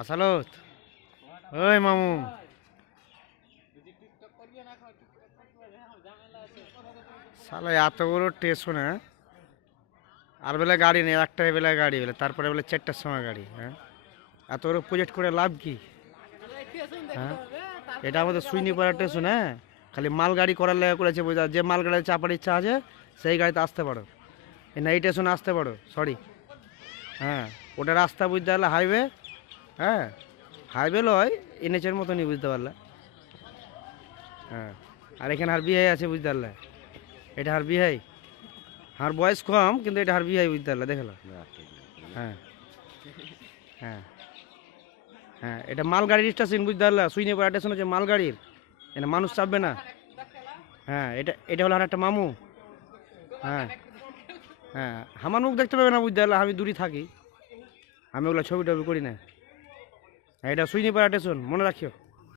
আসালত ওই মামু শালা এত বড় স্টেশন হ্যাঁ আর বেলা গাড়ি নেই একটাই বেলায় গাড়ি বেলা তারপরে বেলা 4টার সময় গাড়ি হ্যাঁ এত বড় প্রজেক্ট করে লাভ কি হ্যাঁ এটা আমাদের সুইনিপাড়া স্টেশন হ্যাঁ খালি মালগাড়ি করার লেগে করেছে বুঝা যে মালগাড়ি চাপার ইচ্ছা আছে সেই গাড়িতে আসতে পারো এই স্টেশনে আসতে পারো সরি হ্যাঁ ওটা রাস্তা বুঝতে পারলে হাইওয়ে হ্যাঁ হাইওয়ে লয় এনএচের মতনই বুঝতে পারলে হ্যাঁ আর এখানে আর বিহাই আছে বুঝতে পারলে এটা আর বিহাই আর বয়স কম কিন্তু এটা আর বিহাই বুঝতে পারলে দেখলো হ্যাঁ হ্যাঁ হ্যাঁ এটা মালগাড়ির স্টেশন বুঝতে পারলা সুইনিপাড়া স্টেশন হচ্ছে মালগাড়ির এটা মানুষ চাপবে না হ্যাঁ এটা এটা হলো আর একটা মামু হ্যাঁ হ্যাঁ আমার মুখ দেখতে পাবে না বুঝতে পারলে আমি দূরে থাকি আমি ওগুলো ছবি টবি করি না এটা সুইনিপাড়া স্টেশন মনে রাখিও